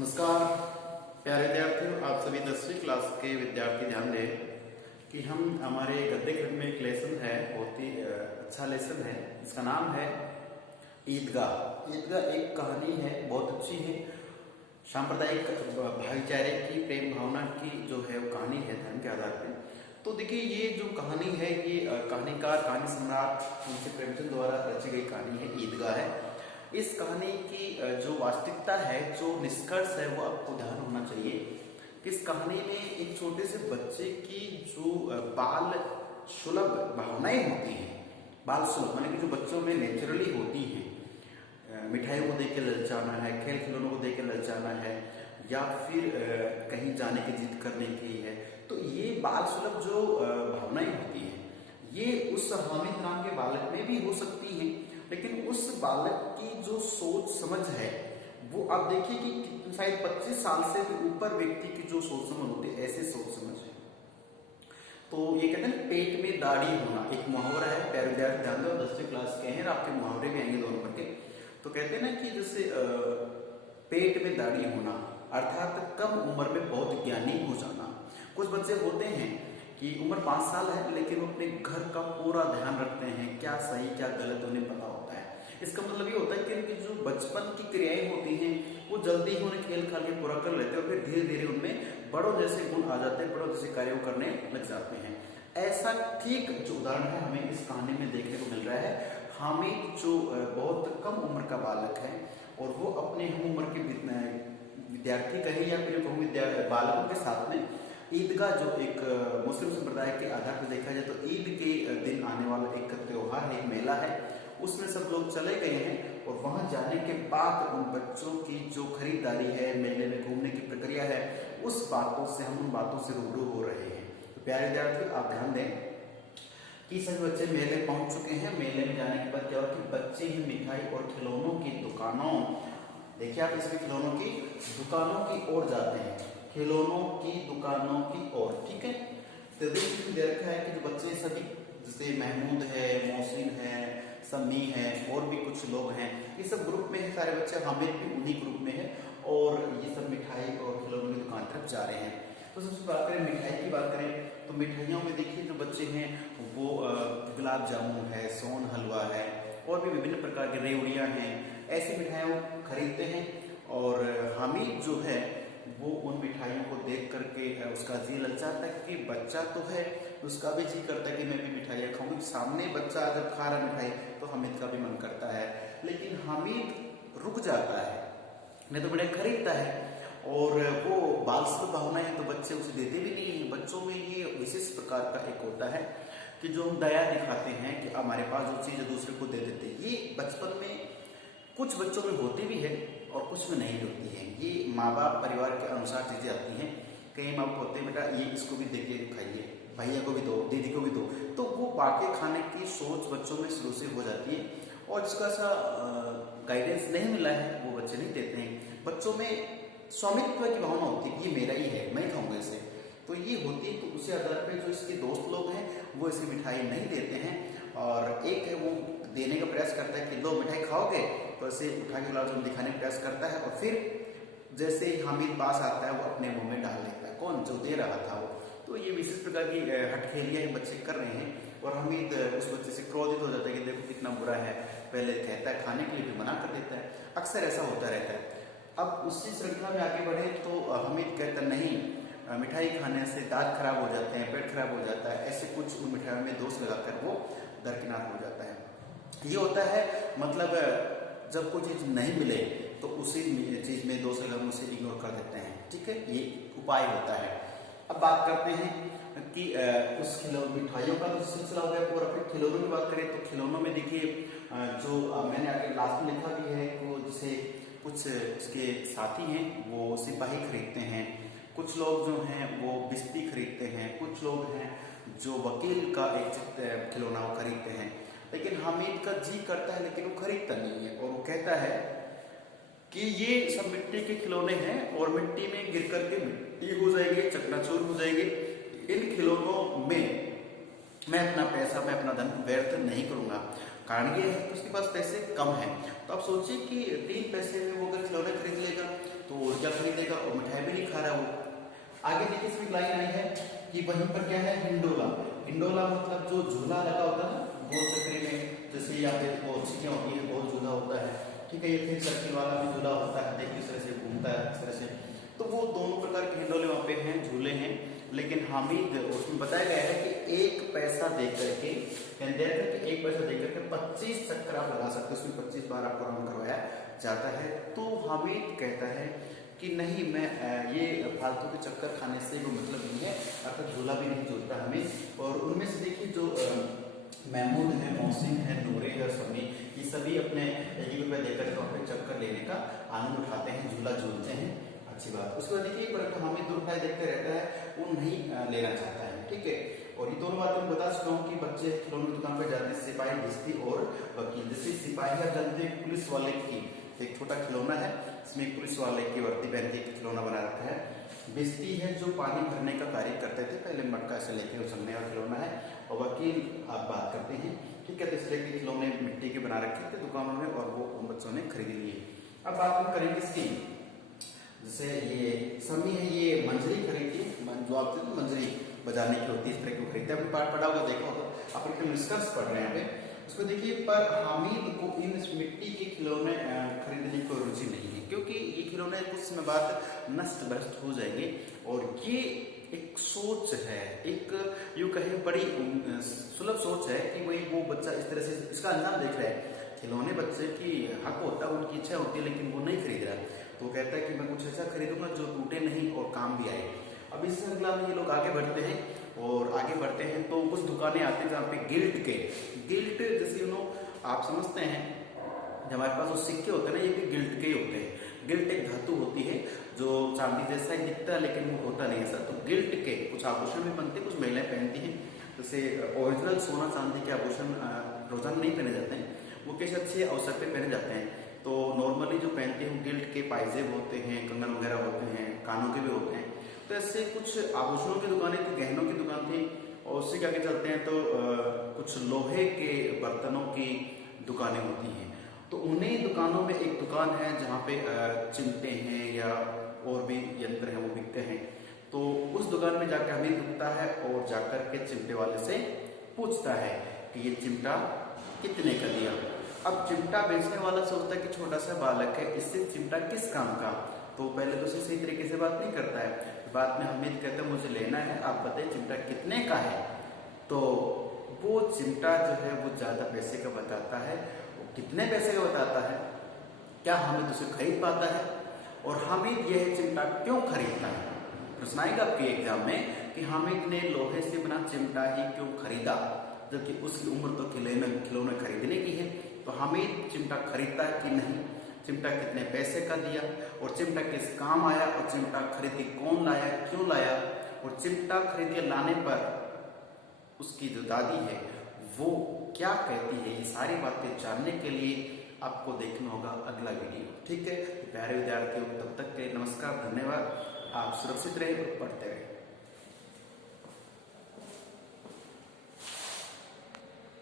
नमस्कार प्यारे विद्यार्थियों, आप सभी 10वीं क्लास के विद्यार्थी ध्यान दें कि हम हमारे गद्य खंड में एक लेसन है, बहुत ही अच्छा लेसन है। इसका नाम है ईदगाह। ईदगाह एक कहानी है, बहुत अच्छी है। सांप्रदायिक भाईचारे की, प्रेम भावना की जो है वो कहानी है धर्म के आधार पर। तो देखिए, ये जो कहानी है ये कहानीकार, कहानी सम्राट मुंशी प्रेमचंद द्वारा रची गई कहानी है, ईदगाह है। इस कहानी की जो वास्तविकता है, जो निष्कर्ष है, वो आपको ध्यान होना चाहिए। इस कहानी में एक छोटे से बच्चे की जो बाल सुलभ भावनाएं होती हैं, बाल सुलभ माने कि जो बच्चों में नेचुरली होती हैं, मिठाइयों को देख के ललचाना है, खेल खिलौनों को देख के ललचाना है, या फिर कहीं जाने की जिद करने की है, तो ये बाल सुलभ जो भावनाएं होती हैं, ये उस हामिद नाम के बालक में भी हो सकती हैं। लेकिन उस बालक की जो सोच समझ है, वो आप देखिए कि शायद 25 साल से भी ऊपर व्यक्ति की जो सोच समझ होती है, ऐसे सोच समझ है। तो ये कहते हैं पेट में दाढ़ी होना, एक मुहावरा है। प्यारे विद्यार्थी ध्यान दो, 10वीं क्लास के हैं, आपके मुहावरे भी आएंगे 2 नंबर के। तो कहते हैं ना कि जैसे पेट में दाढ़ी होना अर्थात कम उम्र में बहुत ज्ञानी हो जाना। कुछ बच्चे होते हैं कि उम्र 5 साल है, लेकिन वो अपने घर का पूरा ध्यान रखते हैं, क्या सही क्या गलत उन्हें पता होता है। इसका मतलब ये होता है कि उनकी जो बचपन की क्रियाएं होती हैं, वो जल्दी ही उन्हें खेल खाल के पूरा कर लेते हैं, और फिर धीरे धीरे उनमें बड़ों जैसे गुण आ जाते हैं, बड़ों जैसे कार्यों करने लग जाते हैं। ऐसा ठीक जो उदाहरण है हमें इस कहानी में देखने को मिल रहा है। हामिद जो बहुत कम उम्र का बालक है, और वो अपने हम उम्र के विद्यार्थी कहे या फिर बालकों के साथ में ईदगाह, जो एक मुस्लिम संप्रदाय के आधार पर देखा जाए तो ईद के दिन आने वाला एक त्योहार है, एक मेला है, उसमें सब लोग चले गए हैं। और वहां जाने के बाद उन बच्चों की जो खरीदारी है, मेले में घूमने की प्रक्रिया है, उस बातों से हम उन बातों से रूबरू हो रहे हैं। तो प्यारे विद्यार्थी, आप ध्यान दें कि सभी बच्चे मेले पहुंच चुके हैं। मेले में जाने के बाद क्या होता है, बच्चे ही मिठाई और खिलौनों की दुकानों, देखिए आप इसमें खिलौनों की दुकानों की ओर जाते हैं, खिलौनों की दुकानों की ओर, ठीक है। तो देखा है कि जो बच्चे सभी, जैसे महमूद है, मोहसिन है, समी है, और भी कुछ लोग हैं, ये सब ग्रुप में है सारे बच्चे, हामिद भी उन्हीं ग्रुप में है, और ये सब मिठाई और खिलौनों की दुकान तरफ जा रहे हैं। तो सबसे बात करें मिठाई की, बात करें तो मिठाइयों में देखिए जो बच्चे हैं वो गुलाब जामुन है, सोन हलवा है, और भी विभिन्न प्रकार की रेवड़ियाँ हैं, ऐसी मिठाइयों खरीदते हैं। और हामिद जो है वो उन मिठाइयों को देख करके उसका जी ललचाता है, क्योंकि बच्चा तो है, उसका भी जी करता है कि मैं भी मिठाइयाँ खाऊंगी। सामने बच्चा जब खा रहा मिठाई तो हामिद का भी मन करता है, लेकिन हामिद रुक जाता है, नहीं तो मिठाई खरीदता है। और वो बालसुलभ भावना है, तो बच्चे उसे देते भी नहीं है। बच्चों में ये विशेष प्रकार का एक होता है कि जो हम दया दिखाते हैं कि हमारे पास जो चीज़ है दूसरे को दे देते हैं। ये बचपन में कुछ बच्चों में होती भी है और कुछ में नहीं होती है। ये माँ बाप परिवार के अनुसार चीजें आती हैं। कई माँ बाप होते हैं, बेटा ये इसको भी दे के खाइए, भैया को भी दो, दीदी को भी दो, तो वो बाकी खाने की सोच बच्चों में शुरू से हो जाती है। और जिसका ऐसा गाइडेंस नहीं मिला है वो बच्चे नहीं देते हैं। बच्चों में स्वामित्व की भावना होती है, ये मेरा ही है, मैं खाऊंगा इसे, तो ये होती है। तो उसी आधार पर जो इसके दोस्त लोग हैं वो इसे मिठाई नहीं देते हैं, और एक है वो देने का प्रयास करता है कि लो मिठाई खाओगे, तो ऐसे उठा के गुलाब जामुन दिखाने का प्रयास करता है, और फिर जैसे ही हामिद पास आता है वो अपने मुंह में डाल लेता है, कौन जो दे रहा था वो। तो ये विशेष प्रकार की हटखेलियां बच्चे कर रहे हैं, और हामिद उस बच्चे से क्रोधित हो जाता है कि देखो कितना बुरा है, पहले कहता है खाने के लिए भी मना कर देता है। अक्सर ऐसा होता रहता है। अब उसी श्रृंखला में आगे बढ़े तो हामिद कहता नहीं, मिठाई खाने से दांत खराब हो जाते हैं, पेट खराब हो जाता है, ऐसे कुछ उन मिठाइयों में दोष लगाकर वो दरकिनार हो जाता है। ये होता है, मतलब जब कोई चीज नहीं मिले तो उसी चीज में दोष लगाकर उसे इग्नोर कर देते हैं, ठीक है, ये उपाय होता है। अब बात करते हैं कि उस मिठाइयों का तो सिलसिला हो गया, और फिर खिलौनों की बात करें तो खिलौनों में देखिए जो मैंने आगे लास्ट में लिखा भी है, वो जैसे कुछ उसके साथी हैं वो सिपाही खरीदते हैं, कुछ लोग जो हैं वो बिस्ती खरीदते हैं, कुछ लोग हैं जो वकील का एक खिलौना वो खरीदते हैं। लेकिन हामिद का जी करता है लेकिन वो खरीदता नहीं है, और वो कहता है कि ये सब मिट्टी के खिलौने हैं और मिट्टी में गिर करके मिट्टी हो जाएगी, चकनाचूर हो जाएगी। इन खिलौनों में मैं अपना पैसा, मैं अपना धन व्यर्थ नहीं करूंगा। कारण ये है कि उसके पास पैसे कम हैं। तो आप सोचिए कि 3 पैसे में वो अगर खिलौने खरीद लेगा तो और क्या खरीदेगा, और मिठाई भी नहीं खा रहा वो। आगे देखिए इसमें लाइन आई है कि वहीं पर क्या है, हिंडोला। हिंडोला मतलब जो झूला लगा होता है ना गोल चक्री में, जैसे यहाँ पे बहुत चीजें होती है, बहुत झूला होता है, ठीक है। ये फिर सर्किल वाला भी झूला होता है, देखिए इस तरह से घूमता है इस तरह से। तो वो दोनों प्रकार के हिंडोले वहाँ पे हैं, झूले हैं। लेकिन हामिद उसमें बताया गया है कि 1 पैसा दे करके, एक पैसा दे करके 25 चक्कर आप लगा सकते हो, उसमें 25 बार आपको राउंड करवाया जाता है। तो हामिद कहता है कि नहीं, मैं ये फालतू के चक्कर खाने से कोई मतलब नहीं है, अर्थात झूला भी नहीं झूलता हमें। और उनमें से देखिए जो महमूद है, मोहसिन है, नूरे है, समी, ये सभी अपने 1 रुपये देकर के अपने चक्कर लेने का आनंद उठाते हैं, झूला झूलते हैं, अच्छी बात। उसके बाद देखिए पर हमें दुर्भाग्य देखते रहता है, वो नहीं लेना चाहता है, ठीक है। और ये दोनों बातें मैं बता चुका हूँ कि बच्चे खिलौने की दुकान पर जाते हैं, सिपाही, भिस्ती और वकील। जैसे सिपाही आप जानते हैं पुलिस वाले की, एक छोटा खिलौना है, इसमें एक पुलिस वाले की वर्दी पहन के खिलौना बना रखा है। भिस्ती है जो पानी भरने का कार्य करते थे, पहले मटका से लेके उछलने का खिलौना है। और वकील आप बात करते हैं, ठीक है। तो इस तरह के खिलौने मिट्टी के बना रखे थे दुकानों में और वो बच्चों ने खरीद लिए। अब बात हम करेंगे इसकी, जैसे ये समी है, ये मंजरी खरीदी, जो आप मंजरी बजाने की होती है, इस तरह की खरीदते हैं। पाठ पढ़ा होगा, देखा होगा, आप एकदम निष्कर्ष पढ़ रहे हैं यहाँ पे। उसको देखिए, पर हामिद को इन मिट्टी के खिलौने खरीदने की रुचि नहीं है, क्योंकि ये खिलौने कुछ समय बाद नष्ट भ्रष्ट हो जाएंगे। और ये एक सोच है, एक यूं कहे बड़ी सुलभ सोच है कि वही वो बच्चा इस तरह से इसका अंजाम देख रहा है। खिलौने बच्चे की हक होता है, उनकी इच्छा होती है, लेकिन वो नहीं खरीद रहा। तो वो कहता है कि मैं कुछ ऐसा खरीदूंगा जो टूटे नहीं और काम भी आए। अब इस श्रृंखला में ये लोग आगे बढ़ते हैं और आगे बढ़ते हैं तो कुछ दुकानें आती हैं जहाँ पे गिल्ट जैसे आप समझते हैं, जब हमारे पास वो सिक्के होते हैं ना, ये भी गिल्ट के ही होते हैं। गिल्ट एक धातु होती है जो चांदी जैसा ही दिखता है, लेकिन वो होता नहीं ऐसा। तो गिल्ट के कुछ आभूषण भी बनते हैं, कुछ महिलाएं पहनती हैं। जैसे ओरिजिनल सोना चांदी के आभूषण रोजाना नहीं पहने जाते हैं, वो किसी अच्छे अवसर पे पहने जाते हैं। तो नॉर्मली जो पहनते हैं वो गिल्ट के पायजेब होते हैं, कंगन वगैरह होते हैं, कानों के भी होते हैं। तो ऐसे कुछ आभूषणों की दुकानें थी, गहनों की दुकान थी। और उससे आगे चलते हैं तो कुछ लोहे के बर्तनों की दुकानें होती हैं। तो उन्हीं दुकानों में एक दुकान है जहाँ पे चिमटे हैं या और भी यंत्र हैं वो बिकते हैं। तो उस दुकान में जाकर हमें रुकता है और जाकर के चिमटे वाले से पूछता है कि ये चिमटा कितने का दिया। अब चिमटा बेचने वाला सोचता है कि छोटा सा बालक है, इससे चिमटा किस काम का। तो पहले तो उसे सही तरीके से बात नहीं करता है। बाद में हामिद कहता है मुझे लेना है, आप बताइए चिमटा कितने का है। तो वो चिमटा जो है वो ज्यादा पैसे का बताता है। वो कितने पैसे का बताता है, क्या हामिद उसे खरीद पाता है, और हामिद यह चिमटा क्यों खरीदता है। प्रश्न आएगा आपके एग्जाम में कि हामिद ने लोहे से बना चिमटा ही क्यों खरीदा, जबकि उसकी उम्र तो खिलौने खरीदने की है। तो हामिद चिमटा खरीदता है कि नहीं, चिमटा कितने पैसे का दिया, और चिमटा किस काम आया, और चिमटा खरीद के कौन लाया, क्यों लाया, और चिमटा खरीद के लाने पर उसकी जो दादी है वो क्या कहती है। ये सारी बातें जानने के लिए आपको देखना होगा अगला वीडियो, ठीक है। तो प्यारे विद्यार्थियों, तब तक के नमस्कार, धन्यवाद। आप सुरक्षित रहे और पढ़ते रहे।